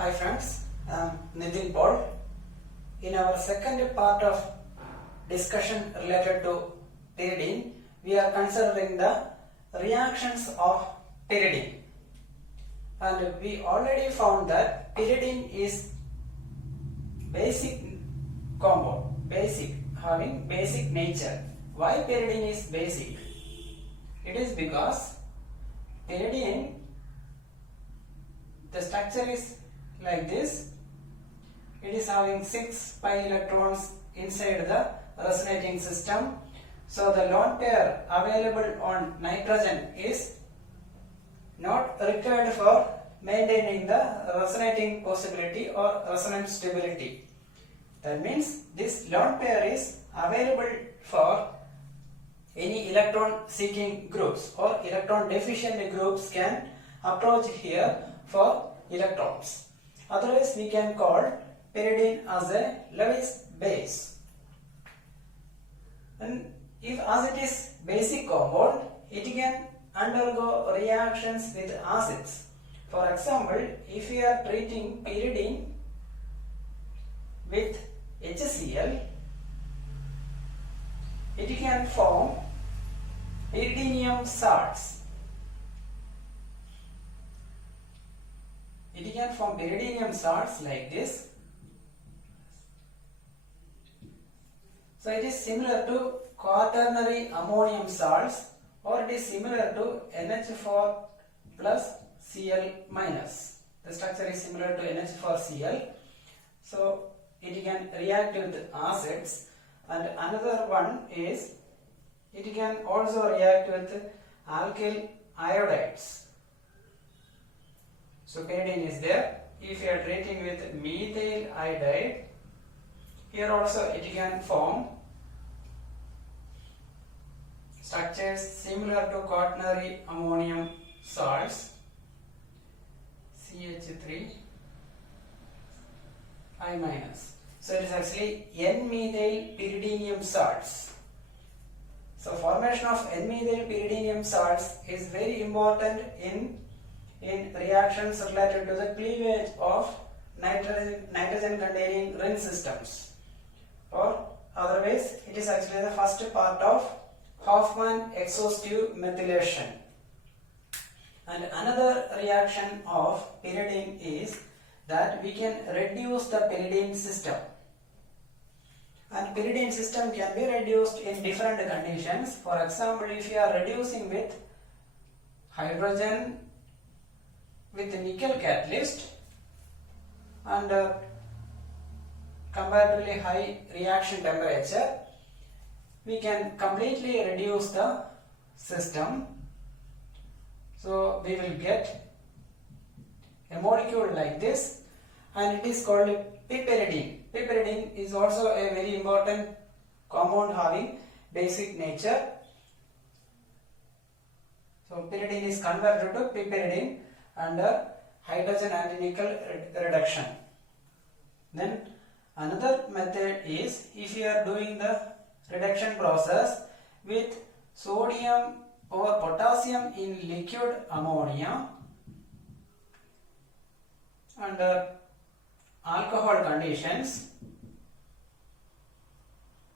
Hi friends, I am Nitin Paul. In our second part of discussion related to pyridine, we are considering the reactions of pyridine. And we already found that pyridine is basic compound, having basic nature. Why pyridine is basic? It is because pyridine, the structure is like this. It is having 6 pi electrons inside the resonating system. So the lone pair available on nitrogen is not required for maintaining the resonating possibility or resonance stability. That means this lone pair is available for any electron seeking groups, or electron deficient groups can approach here for electrons. Otherwise we can call pyridine as a Lewis base. And if as it is basic compound, it can undergo reactions with acids. For example, if we are treating pyridine with HCl, it can form pyridinium salts. It can form pyridinium salts like this. So it is similar to quaternary ammonium salts, or it is similar to NH4 plus Cl minus. The structure is similar to NH4Cl. So it can react with acids, and another one is it can also react with alkyl iodides. So pyridine is there. If you are treating with methyl iodide, here also it can form structures similar to quaternary ammonium salts, CH3 I minus. So it is actually N-methyl pyridinium salts. So formation of N-methyl pyridinium salts is very important in reactions related to the cleavage of nitrogen containing ring systems, or otherwise it is actually the first part of Hoffman exhaustive methylation. And another reaction of pyridine is that we can reduce the pyridine system. And pyridine system can be reduced in different conditions. For example, if you are reducing with hydrogen with nickel catalyst and comparatively high reaction temperature, we can completely reduce the system. So we will get a molecule like this, and it is called piperidine. Piperidine is also a very important compound having basic nature. So pyridine is converted to piperidine under hydrogen anti-nickel reduction. Then another method is if you are doing the reduction process with sodium or potassium in liquid ammonia under alcohol conditions.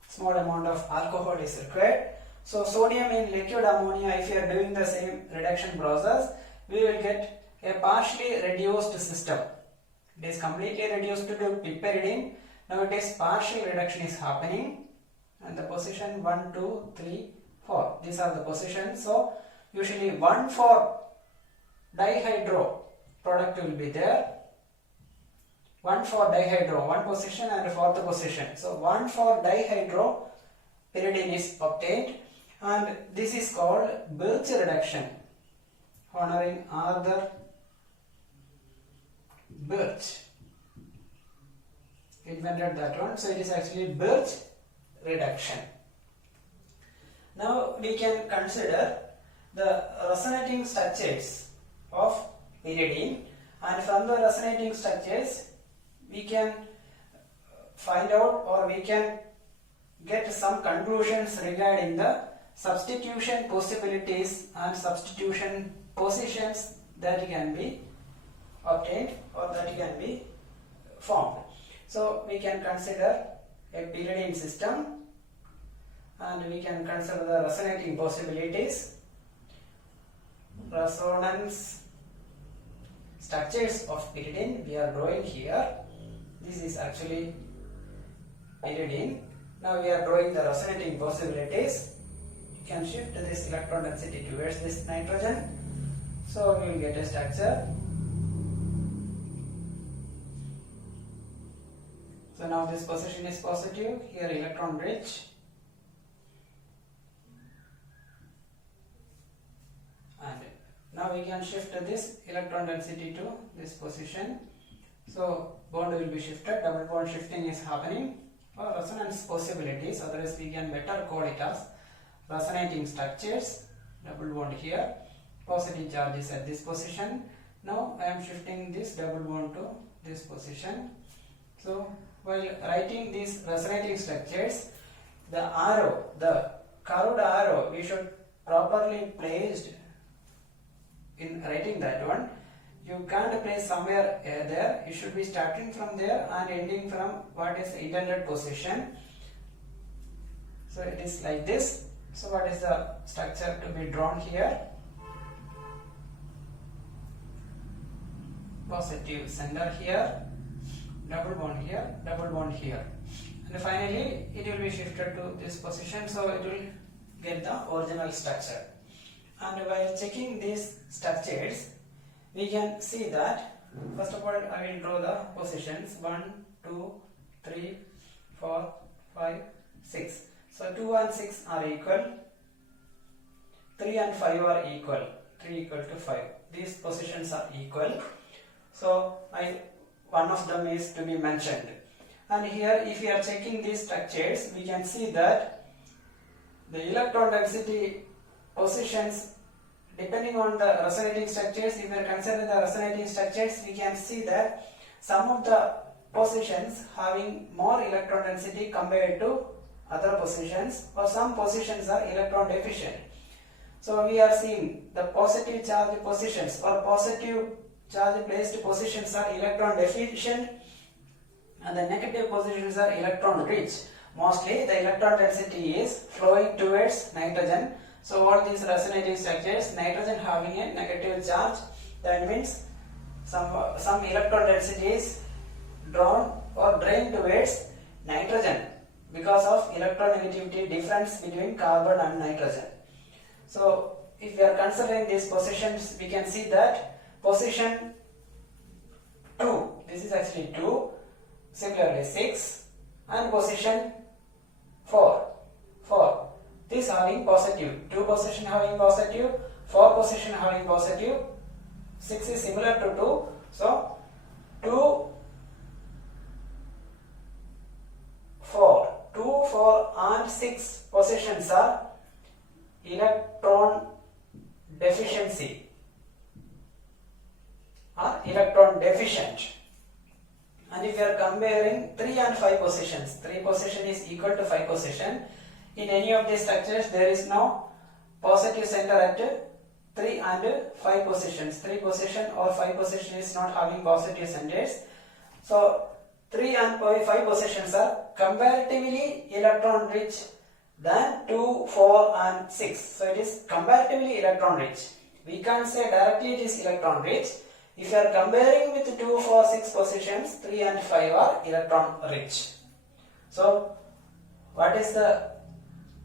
Small amount of alcohol is required. So sodium in liquid ammonia, if you are doing the same reduction process, we will get a partially reduced system. It is completely reduced to piperidine. Now it is partial reduction is happening, and the position 1, 2, 3, 4. These are the positions. So usually 1,4 dihydro product will be there. 1,4 dihydro, one position and fourth position. So 1,4 dihydro pyridine is obtained, and this is called Birch reduction, honoring Arthur Birch. Invented that one. So it is actually Birch reduction. Now we can consider the resonating structures of pyridine, and from the resonating structures we can find out, or we can get some conclusions regarding the substitution possibilities and substitution positions that can be obtained or that can be formed. So we can consider a pyridine system and we can consider the resonating possibilities, resonance structures of pyridine we are drawing here. This is actually pyridine. Now we are drawing the resonating possibilities. You can shift this electron density towards this nitrogen. So we will get a structure. So now this position is positive, here electron rich. And now we can shift this electron density to this position. So bond will be shifted, double bond shifting is happening. For resonance possibilities, otherwise we can better call it as resonating structures. Double bond here, positive charge is at this position. Now I am shifting this double bond to this position. So while writing these resonating structures, the arrow, the curved arrow, we should properly placed in writing that one. You can't place somewhere there. You should be starting from there and ending from what is intended position. So it is like this. So what is the structure to be drawn here? Positive center here, double bond here, double bond here, and finally it will be shifted to this position, so it will get the original structure. And while checking these structures, we can see that first of all I will draw the positions 1, 2, 3, 4, 5, 6. So 2 and 6 are equal, 3 and 5 are equal, 3 equal to 5. These positions are equal. So one of them is to be mentioned. And here if we are checking these structures, we can see that the electron density positions depending on the resonating structures. If we are considering the resonating structures, we can see that some of the positions having more electron density compared to other positions, or some positions are electron deficient. So we are seeing the positive charge positions or positive charge placed positions are electron deficient and the negative positions are electron rich. Mostly the electron density is flowing towards nitrogen. So all these resonating structures, nitrogen having a negative charge, that means some electron density is drawn or drained towards nitrogen because of electronegativity difference between carbon and nitrogen. So if we are considering these positions, we can see that position 2, this is actually 2, similarly 6, and position 4, this having positive, 2 position having positive, 4 position having positive, 6 is similar to 2, so 2, 4 and 6 positions are electron deficiency or electron deficient. And if you are comparing 3 and 5 positions, 3 position is equal to 5 position. In any of these structures, there is no positive center at 3 and 5 positions. 3 position or 5 position is not having positive centers. So 3 and 5 positions are comparatively electron rich than 2, 4 and 6. So it is comparatively electron rich. We can't say directly it is electron rich. If you are comparing with 2, 4, 6 positions, 3 and 5 are electron rich. So what is the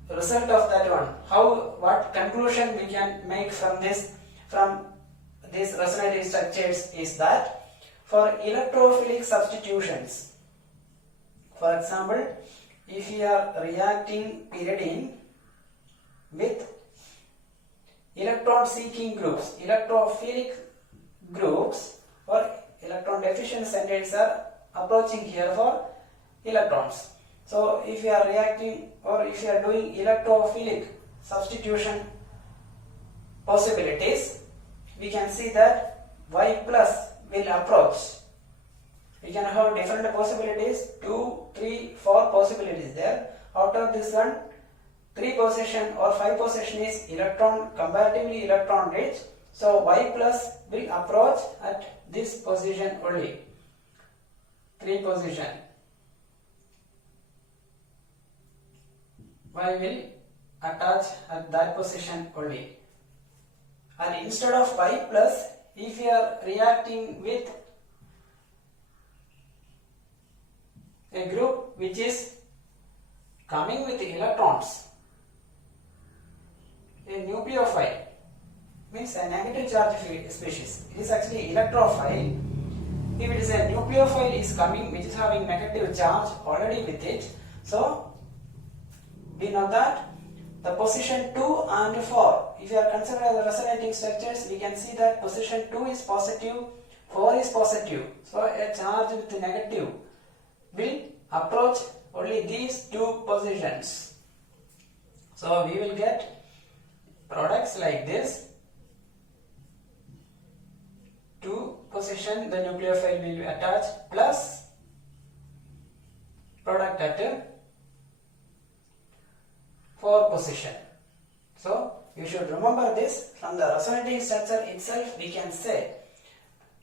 result of that one? What conclusion we can make from these resonating structures is that for electrophilic substitutions, for example, if you are reacting pyridine with electron seeking groups, electrophilic groups or electron deficient centers are approaching here for electrons. So if you are reacting or if you are doing electrophilic substitution possibilities, we can see that Y plus will approach. We can have different possibilities, 2, 3, 4 possibilities there. Out of this one, 3 position or 5 position is comparatively electron rich, So Y plus will approach at this position only. 3 position. Y will attach at that position only. And instead of Y plus, if you are reacting with a group which is coming with electrons, a nucleophile means a negative charge species. It is actually electrophile. If it is a nucleophile is coming which is having negative charge already with it, so we know that the position 2 and 4, if you are considering the resonating structures, we can see that position 2 is positive, 4 is positive. So a charge with the negative will approach only these 2 positions. So we will get products like this. 2 position the nucleophile will be attached plus product at 4 position. So you should remember this. From the resonating structure itself we can say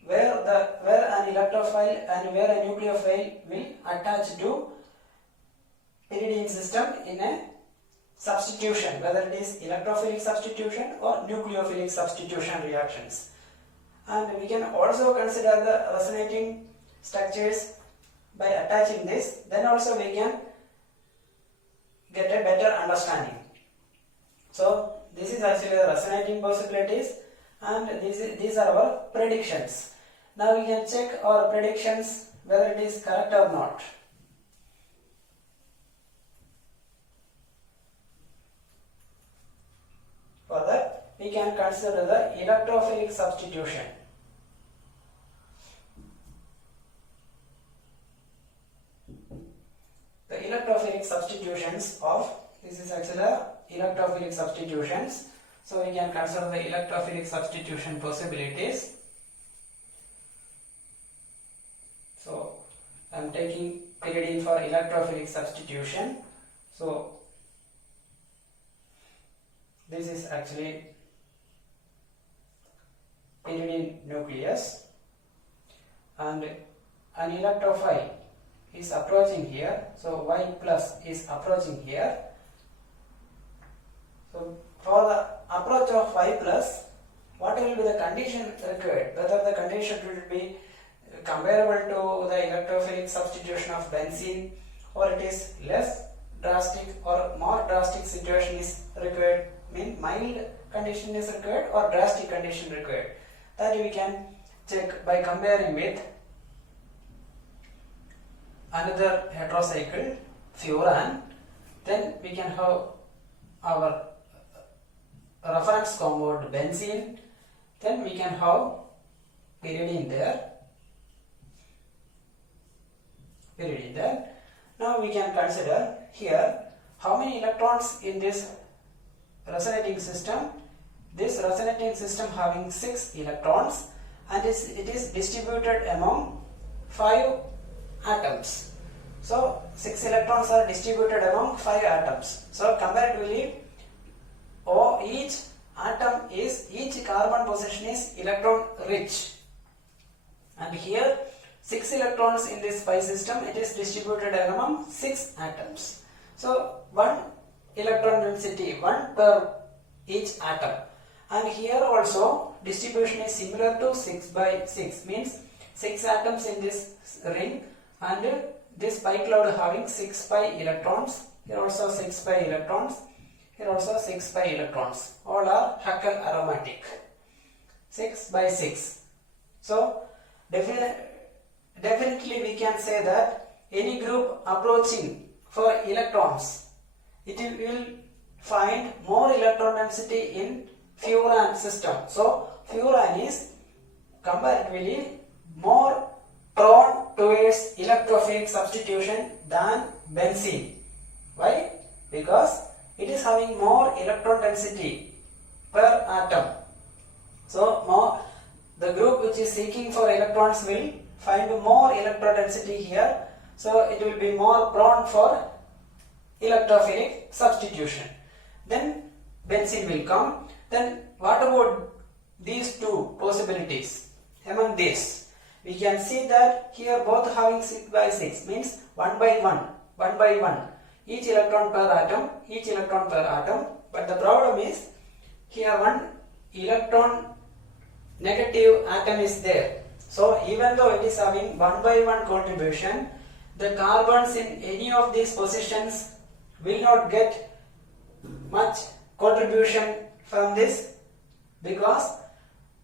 where an electrophile and where a nucleophile will attach to pyridine system in a substitution, whether it is electrophilic substitution or nucleophilic substitution reactions. And we can also consider the resonating structures by attaching this, then also we can get a better understanding. So this is actually the resonating possibilities, and these are our predictions. Now we can check our predictions whether it is correct or not. For that we can consider the electrophilic substitution. The electrophilic substitutions of, this is actually electrophilic substitutions. So we can consider the electrophilic substitution possibilities. So I am taking pyridine for electrophilic substitution. So this is actually pyridine nucleus, and an electrophile is approaching here, so Y plus is approaching here. So for the approach of Y plus, what will be the condition required? Whether the condition will be comparable to the electrophilic substitution of benzene, or it is less drastic or more drastic situation is required, mean mild condition is required or drastic condition required. That we can check by comparing with another heterocycle, furan. Then we can have our reference compound benzene. Then we can have pyridine there. Now we can consider here how many electrons in this resonating system. This resonating system having 6 electrons, and it is distributed among 5 atoms. So 6 electrons are distributed among 5 atoms. So comparatively, each atom is, each carbon position is electron rich, and here 6 electrons in this pi system, it is distributed among 6 atoms. So 1 electron density, 1 per each atom. And here also distribution is similar to 6 by 6, means 6 atoms in this ring, and this pi cloud having 6 pi electrons. Here also 6 pi electrons. Here also 6 pi electrons. All are Haeckel aromatic. 6 by 6. So definitely we can say that any group approaching for electrons, it will find more electron density in furan system. So furan is comparatively more prone towards electrophilic substitution than benzene. Why? Because it is having more electron density per atom. So the group which is seeking for electrons will find more electron density here. So it will be more prone for electrophilic substitution. Then benzene will come. Then what about these two possibilities, among these, we can see that here both having 6 by 6 means 1 by 1, 1 by 1, each electron per atom, each electron per atom. But the problem is here one electron negative atom is there. So even though it is having 1 by 1 contribution, the carbons in any of these positions will not get much contribution from this, because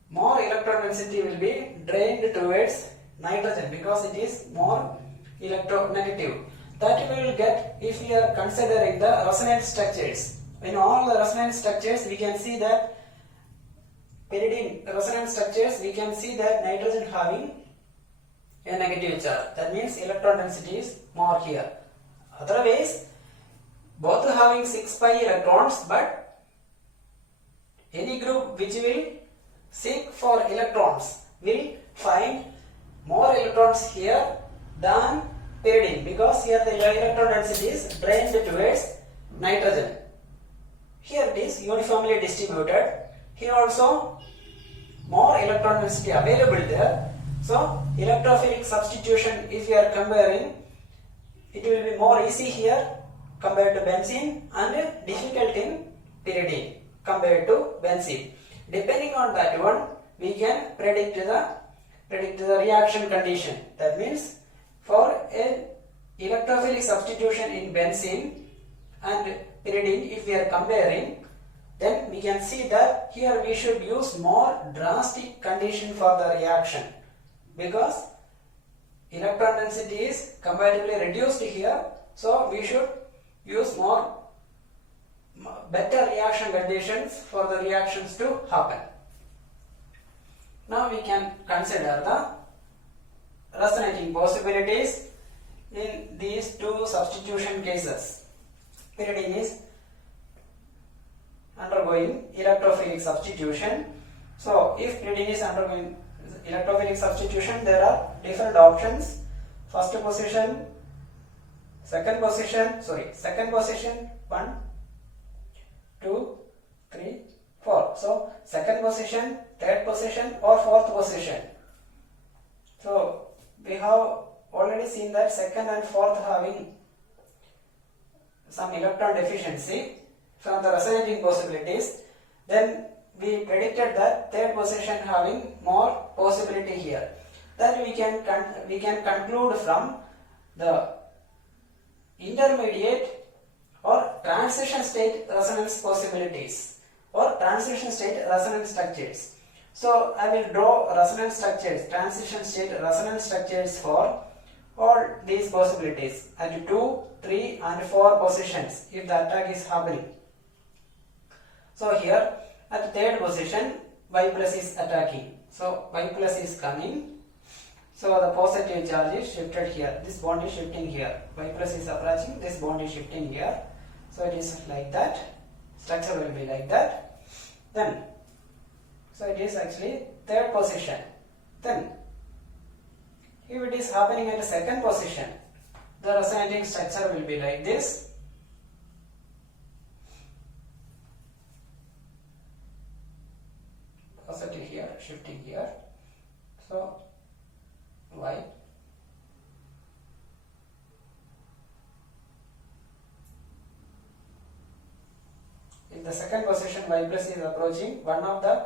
more electron density will be drained towards nitrogen because it is more electronegative. That we will get if we are considering the resonance structures. In all the resonance structures, we can see that pyridine resonance structures, we can see that nitrogen having a negative charge. That means electron density is more here. Otherwise, both having 6 pi electrons, but any group which will seek for electrons will find more electrons here than pyridine, because here the electron density is drained towards nitrogen. Here it is uniformly distributed. Here also more electron density available there. So electrophilic substitution, if we are comparing, it will be more easy here compared to benzene and difficult in pyridine compared to benzene. Depending on that one, we can predict the reaction condition. That means for a electrophilic substitution in benzene and pyridine, if we are comparing, then we can see that here we should use more drastic condition for the reaction, because electron density is comparatively reduced here. So we should use better reaction conditions for the reactions to happen. Now we can consider the resonating possibilities in these two substitution cases. Pyridine is undergoing electrophilic substitution. So if pyridine is undergoing electrophilic substitution, there are different options. First position, second position, 1, 2, 3, 4. So second position, third position or fourth position. So we have already seen that second and fourth having some electron deficiency from the resonating possibilities. Then we predicted that third position having more possibility here. That we can conclude from the intermediate or transition state resonance possibilities or transition state resonance structures. So I will draw resonance structures, transition state resonance structures for all these possibilities at 2, 3 and 4 positions if the attack is happening. So here at third position, Y plus is attacking. So Y plus is coming. So the positive charge is shifted here. This bond is shifting here. Y plus is approaching. This bond is shifting here. So it is like that. Structure will be like that. Then, so it is actually third position. Then, if it is happening at a second position, the resonating structure will be like this. Positive here, shifting here. So Y. If the second position Y plus is approaching, one of the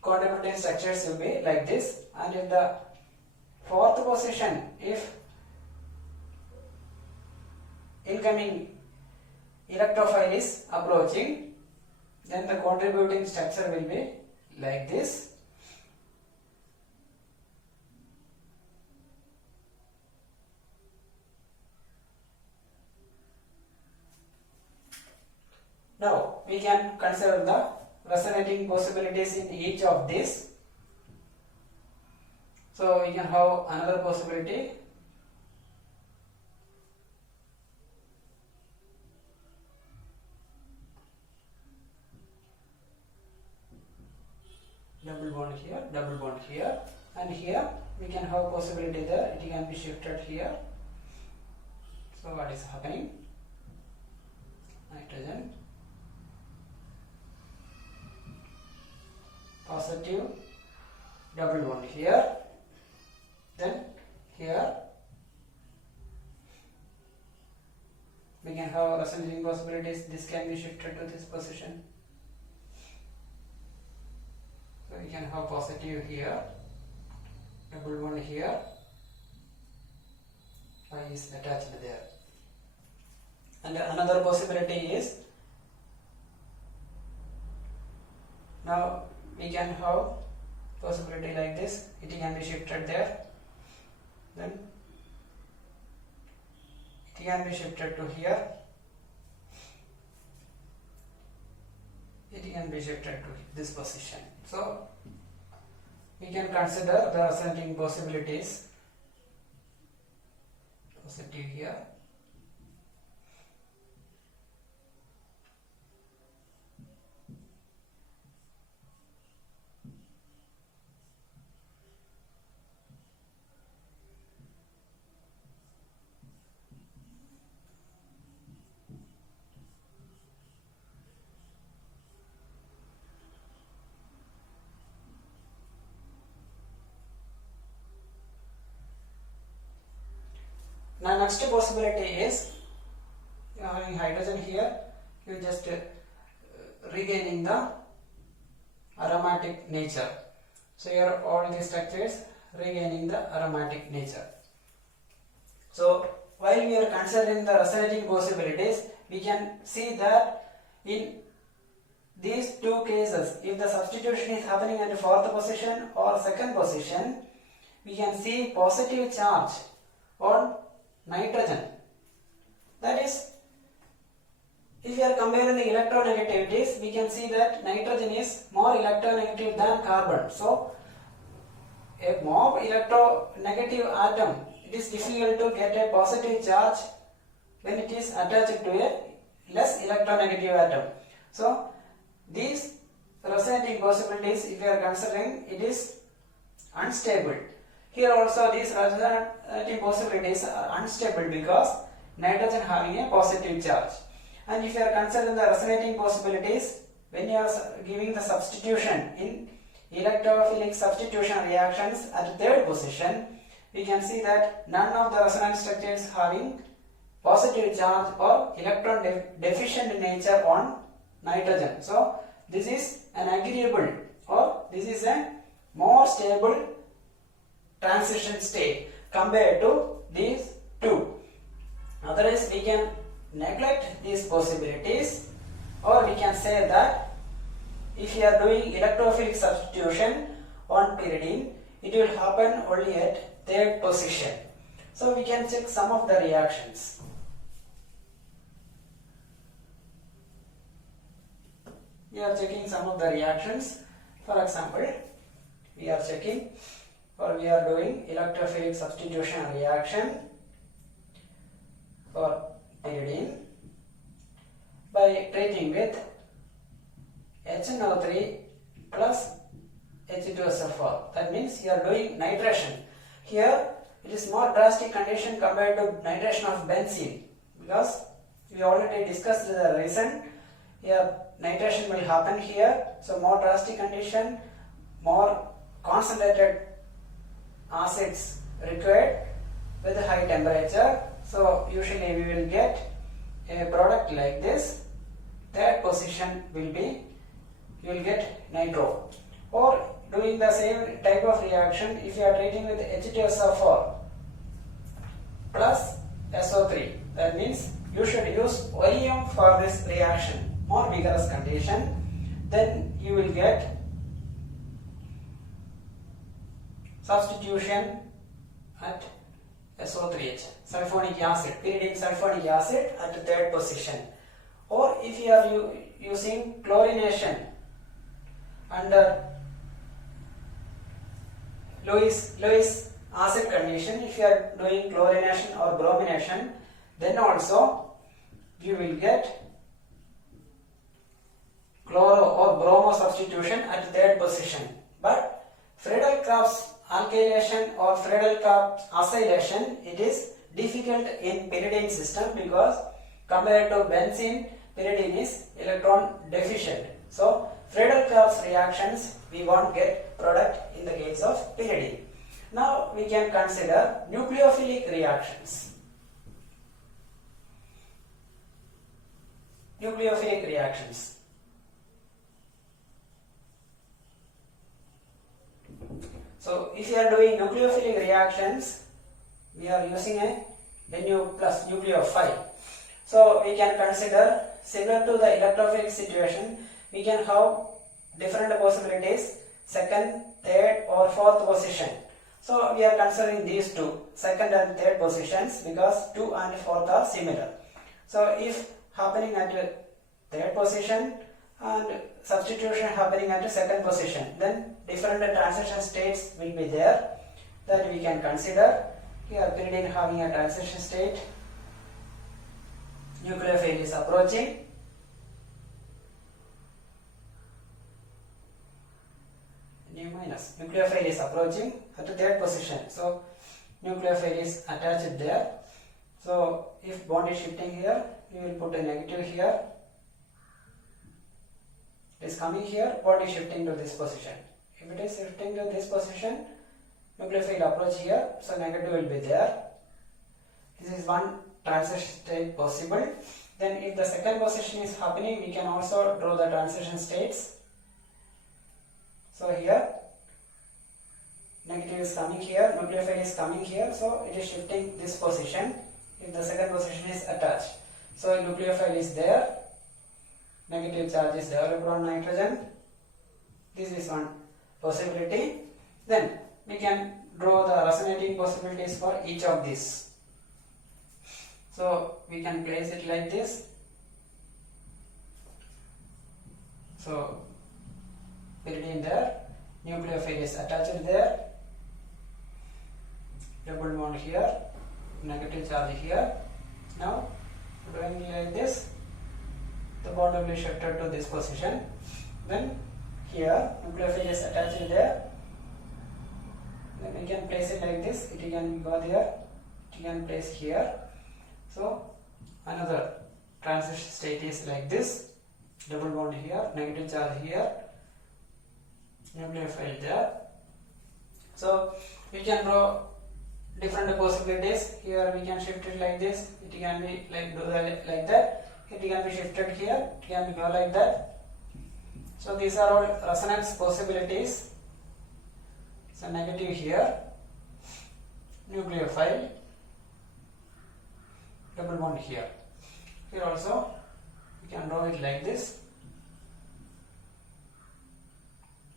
contributing structures will be like this, and if the fourth position, if incoming electrophile is approaching, then the contributing structure will be like this. Now we can consider the resonating possibilities in each of these. So we can have another possibility. Double bond here, and here we can have possibility there, it can be shifted here. So what is happening? Nitrogen, positive double bond here, then here we can have resonating possibilities. This can be shifted to this position. So we can have positive here, double bond here, pi is attached there. And another possibility is, now we can have possibility like this, it can be shifted there, then it can be shifted to here, it can be shifted to this position. So we can consider the resonating possibilities. Positive here, now next possibility is, you are having hydrogen here, you just regaining the aromatic nature. So here all these structures regaining the aromatic nature. So while we are considering the resonating possibilities, we can see that in these two cases, if the substitution is happening at the fourth position or second position, we can see positive charge on nitrogen. That is, if we are comparing the electronegativities, we can see that nitrogen is more electronegative than carbon. So a more electronegative atom, it is difficult to get a positive charge when it is attached to a less electronegative atom. So these resonating possibilities, if we are considering, it is unstable. Here also these resonating possibilities are unstable because nitrogen having a positive charge. And if you are considering the resonating possibilities, when you are giving the substitution in electrophilic substitution reactions at third position, we can see that none of the resonance structures having positive charge or electron deficient nature on nitrogen. So this is an agreeable, or this is a more stable transition state compared to these two. Otherwise we can neglect these possibilities, or we can say that if you are doing electrophilic substitution on pyridine, it will happen only at third position. So we can check some of the reactions. We are checking some of the reactions. For example, we are checking, or we are doing electrophilic substitution reaction for pyridine by treating with HNO3 plus H2SO4. That means you are doing nitration. Here it is more drastic condition compared to nitration of benzene, because we already discussed the reason. Here nitration will happen here, so more drastic condition, more concentrated acids required with high temperature. So usually we will get a product like this. Third position will be, you will get nitro. Or doing the same type of reaction, if you are treating with H2SO4 plus SO3, that means you should use oleum for this reaction, more vigorous condition. Then you will get substitution at SO3H, sulfonic acid, pyridine sulfonic acid at third position. Or if you are using chlorination under Lewis acid condition, if you are doing chlorination or bromination, then also you will get chloro or bromo substitution at third position. But Friedel-Crafts alkylation or Friedel-Crafts acylation, it is difficult in pyridine system because compared to benzene, pyridine is electron deficient. So Friedel-Crafts reactions, we won't get product in the case of pyridine. Now we can consider nucleophilic reactions. Nucleophilic reactions. So if you are doing nucleophilic reactions, we are using a Nu plus nucleophile. So we can consider, similar to the electrophilic situation, we can have different possibilities, second, third or fourth position. So we are considering these two, second and third positions, because 2 and 4th are similar. So if happening at third position and substitution happening at second position, then different transition states will be there that we can consider. Here pyridine having a transition state, nucleophile is approaching, nucleophile is approaching at the third position. So nucleophile is attached there. So if bond is shifting here, we will put a negative here. It is coming here, bond is shifting to this position. If it is shifting to this position, nucleophile approach here, so negative will be there. This is one transition state possible. Then if the second position is happening, we can also draw the transition states. So here negative is coming here, nucleophile is coming here, so it is shifting this position if the second position is attached. So nucleophile is there, negative charge is developed on nitrogen. This is one possibility. Then we can draw the resonating possibilities for each of these. So we can place it like this. So pyridine there, nucleophile is attached there, double bond here, negative charge here. Now doing like this, the bond will be shifted to this position. Then here nucleophile is attached there. Then we can place it like this, it can go there, it can place here. So another transition state is like this, double bond here, negative charge here, nucleophile there. So we can draw different possibilities. Here we can shift it like this, it can be like like that, it can be shifted here, it can be go like that. So these are all resonance possibilities. So negative here, nucleophile, double bond here. Here also we can draw it like this,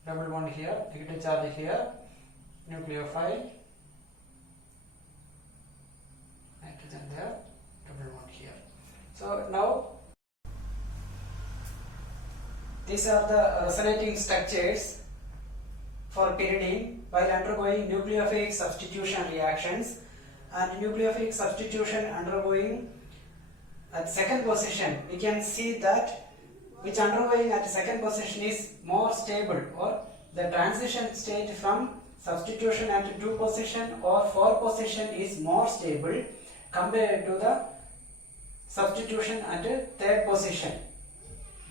double bond here, negative charge here, nucleophile, nitrogen there, double bond here. So now these are the resonating structures for pyridine while undergoing nucleophilic substitution reactions. And nucleophilic substitution undergoing at second position, we can see that which undergoing at second position is more stable, or the transition state from substitution at 2 position or 4 position is more stable compared to the substitution at third position,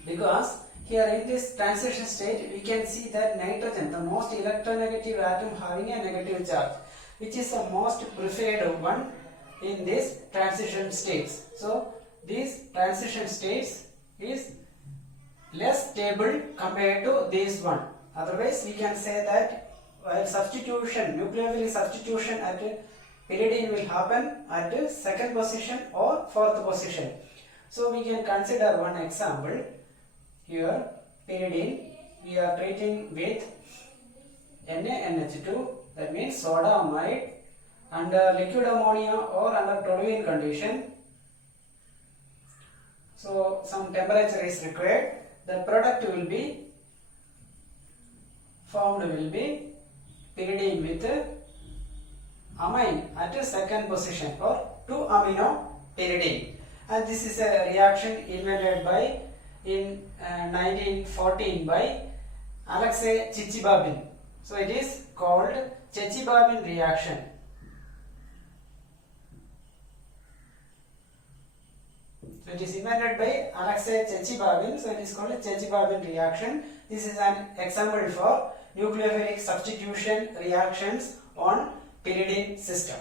because here in this transition state we can see that nitrogen, the most electronegative atom having a negative charge, which is the most preferred one in this transition states. So these transition states is less stable compared to this one. Otherwise we can say that while substitution, nucleophilic substitution at pyridine will happen at second position or fourth position. So we can consider one example. Here pyridine we are treating with NaNH2, that means soda amide, under liquid ammonia or under toluene condition. So some temperature is required. The product will be formed will be pyridine with amine at second position, or 2-amino pyridine. And this is a reaction invented by in 1914 by Alexei Chichibabin. So it is called Chichibabin reaction. So it is invented by Alexei Chichibabin. So it is called a Chichibabin reaction. This is an example for nucleophilic substitution reactions on pyridine system.